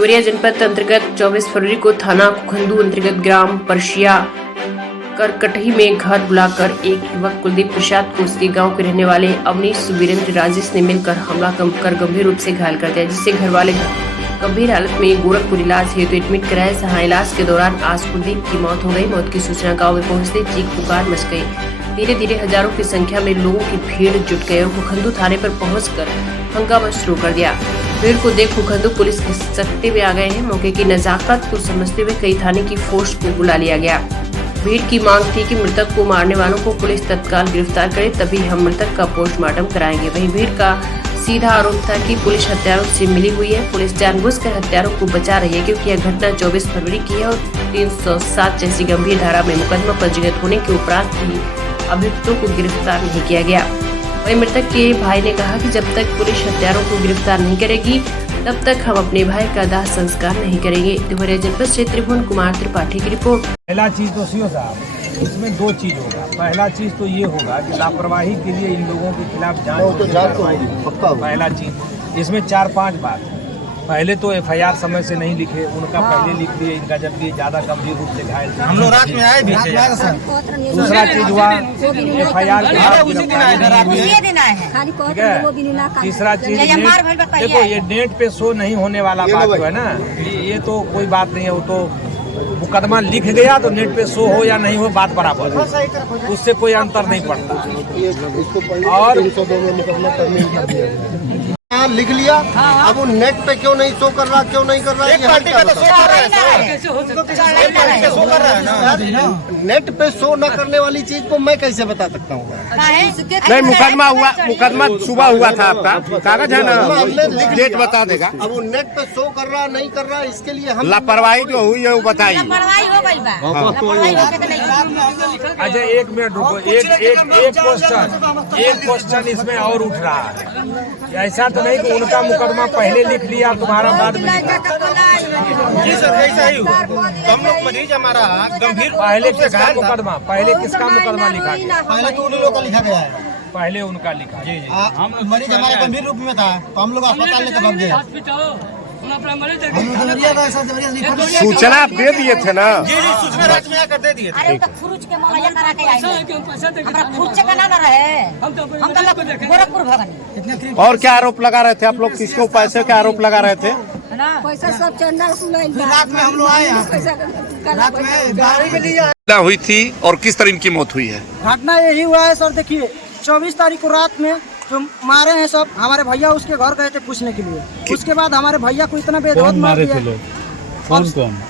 देवरिया जनपद अंतर्गत 24 फरवरी को थाना कुखंदू अंतर्गत ग्राम परशिया करकटही में घर बुलाकर एक युवक कुलदीप प्रसाद को उसके गांव के रहने वाले अवनीश वीरेंद्र राजेश ने मिलकर हमला कर गंभीर रूप से घायल कर दिया, जिससे घर वाले गंभीर हालत में गोरखपुर इलाज हेतु एडमिट कराए। जहां इलाज के दौरान आज कुलदीप की मौत हो गई। मौत की सूचना गाँव में पहुँचते चीख पुकार मच गई। धीरे धीरे हजारों की संख्या में लोगों की भीड़ जुट गई और कुखंदू थाने पर पहुंचकर हंगामा शुरू कर दिया। भीड़ को देख कुखंदू पुलिस के सख्ती में आ गए हैं। मौके की नजाकत को समझते हुए कई थाने की फोर्स को बुला लिया गया। भीड़ की मांग थी कि मृतक को मारने वालों को पुलिस तत्काल गिरफ्तार करे, तभी हम मृतक का पोस्टमार्टम कराएंगे। वहीं भीड़ का सीधा आरोप था कि पुलिस हत्यारों से मिली हुई है। पुलिस जानबूझकर हत्यारों को बचा रही है क्योंकि यह घटना 24 फरवरी की है और 307 जैसी गंभीर धारा में मुकदमा पंजीकृत होने के उपरांत भी अभियुक्तों को गिरफ्तार नहीं किया गया। वहीं मृतक के भाई ने कहा कि जब तक पुलिस हत्यारों को गिरफ्तार नहीं करेगी तब तक हम अपने भाई का दाह संस्कार नहीं करेंगे। देवरिया जनपद से त्रिभुवन कुमार त्रिपाठी की रिपोर्ट। पहला चीज तो सीओ साहब, इसमें दो चीज होगा। पहला चीज तो ये होगा कि लापरवाही के लिए इन लोगों के खिलाफ जांच पहला चीज। इसमें 4-5 बात। पहले तो एफआईआर समय से नहीं लिखे, उनका पहले लिख दिए इनका, जबकि ज्यादा गंभीर रूप से घायल थे। हम लोग रात में आए भी थे। दूसरा चीज हुआ एफआईआर के ठीक है। तीसरा चीज देखो, ये नेट पे शो नहीं होने वाला बात जो है ना, ये तो कोई बात नहीं है। वो तो मुकदमा लिख गया तो नेट पे शो हो या नहीं हो बात बराबर है, उससे कोई अंतर नहीं पड़ता। और लिख लिया, अब वो नेट पे क्यों नहीं शो कर रहा, क्यों नहीं कर रहा है? नेट पे शो न करने वाली चीज को मैं कैसे बता सकता हूँ? नहीं, मुकदमा हुआ, मुकदमा सुबह हुआ था आपका, कागज है ना, डेट बता देगा। अब वो नेट पे शो कर रहा नहीं कर रहा, इसके लिए हम लापरवाही जो हुई है वो बताइए। अच्छा एक मिनट रुको, एक क्वेश्चन इसमें और उठ रहा है। ऐसा तो नहीं कि उनका मुकदमा पहले लिख लिया, तुम्हारा बाद में जी सर, ऐसा ही हुआ। हम लोग मरीज हमारा गंभीर पहले किसका मुकदमा लिखा गया? पहले तो उन लोगों का लिखा गया है, पहले उनका लिखा। जी हम मरीज हमारे गंभीर रूप में था तो हम लोग अस्पताल लेकर भाग गए। सूचना आप दे दिए थे ना? जी सूचना रात में आकर दे दिए थे। गोरखपुर भवन। और क्या आरोप लगा रहे थे आप लोग? किसको पैसे का आरोप लगा रहे थे? पैसा सब चंदा रात में हम लोग आए रात में गाड़ी में लिया हुई थी और किस तरह इनकी मौत हुई है? घटना यही हुआ है सर। देखिए 24 तारीख को रात में जो मारे हैं सब, हमारे भैया उसके घर गए थे पूछने के लिए। उसके बाद हमारे भैया को इतना बेदर्द मार दिया। कौन?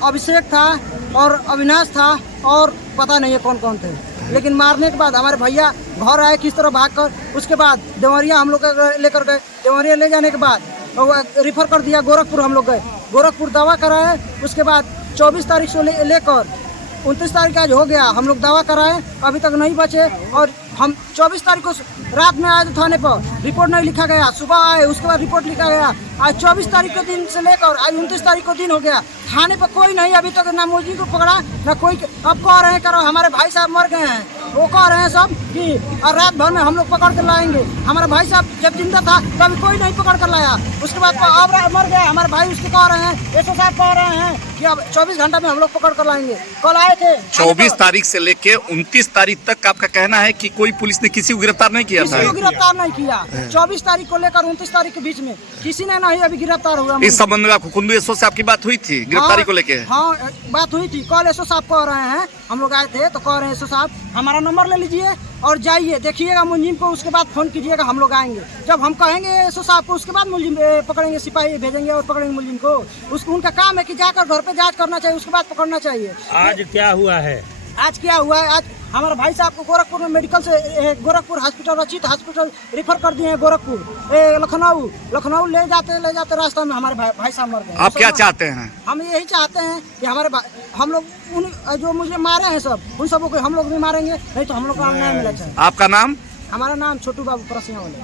अभिषेक था और अविनाश था और पता नहीं है कौन कौन थे। लेकिन मारने के बाद हमारे भैया घर आए किस तरह भाग कर। उसके बाद देवरिया हम लोग लेकर गए। देवरिया ले जाने के बाद रिफर कर दिया गोरखपुर। हम लोग गए गोरखपुर, दवा कराए। उसके बाद 24 तारीख से लेकर 29 तारीख आज हो गया, हम लोग दवा कराए, अभी तक नहीं बचे। और हम 24 तारीख को रात में आए थाने पर, रिपोर्ट नहीं लिखा गया। सुबह आए, उसके बाद रिपोर्ट लिखा गया। आज 24 तारीख के दिन से लेकर आज 29 तारीख को दिन हो गया, थाने पर कोई नहीं अभी तक, ना मुलजिम को पकड़ा ना कोई। अब कह रहे हैं करो, हमारे भाई साहब मर गए हैं, वो कह रहे हैं सब कि और रात भर में हम लोग पकड़ कर लाएंगे। हमारा भाई साहब जब जिंदा था तभी कोई नहीं पकड़ कर लाया। उसके बाद अब मर गया हमारे भाई, उसके कह रहे हैं एसओ साहब कह रहे हैं कि अब 24 घंटा में हम लोग पकड़ कर लाएंगे। कल आए थे 24 तारीख से लेके 29 तारीख तक आपका कहना है कि कोई पुलिस ने किसी को गिरफ्तार नहीं किया था? किसी को गिरफ्तार नहीं किया। 24 तारीख को लेकर 29 तारीख के बीच में किसी ने नहीं अभी गिरफ्तार हुआ। इस संबंध में कुखंदू एसओ से आपकी बात हुई थी गिरफ्तारी को लेके? हाँ बात हुई थी। कल एसओ साहब कह रहे हैं, हम लोग आए थे तो कह रहे हैं एसओ साहब हमारा नंबर ले लीजिए और जाइए देखिएगा मुलजिम को, उसके बाद फोन कीजिएगा, हम लोग आएंगे। जब हम कहेंगे एसओ साहब को उसके बाद मुलजिम पकड़ेंगे, सिपाही भेजेंगे और पकड़ेंगे मुलजिम को। उसको उनका काम है कि जाकर घर पे जांच करना चाहिए, उसके बाद पकड़ना चाहिए। आज क्या हुआ है? आज क्या हुआ है? आज हमारे भाई साहब को गोरखपुर में मेडिकल से गोरखपुर हॉस्पिटल, रचित हॉस्पिटल रिफर कर दिए हैं गोरखपुर। लखनऊ ले जाते रास्ता में हमारे भाई साहब मर गए। आप क्या चाहते हैं? हम यही चाहते हैं कि हम लोग उन जो मुझे मारे हैं सब, उन सबों को हम लोग भी मारेंगे, नहीं तो हम लोग को न्याय मिलना चाहिए। आपका नाम? हमारा नाम छोटू बाबू परसिया वाले।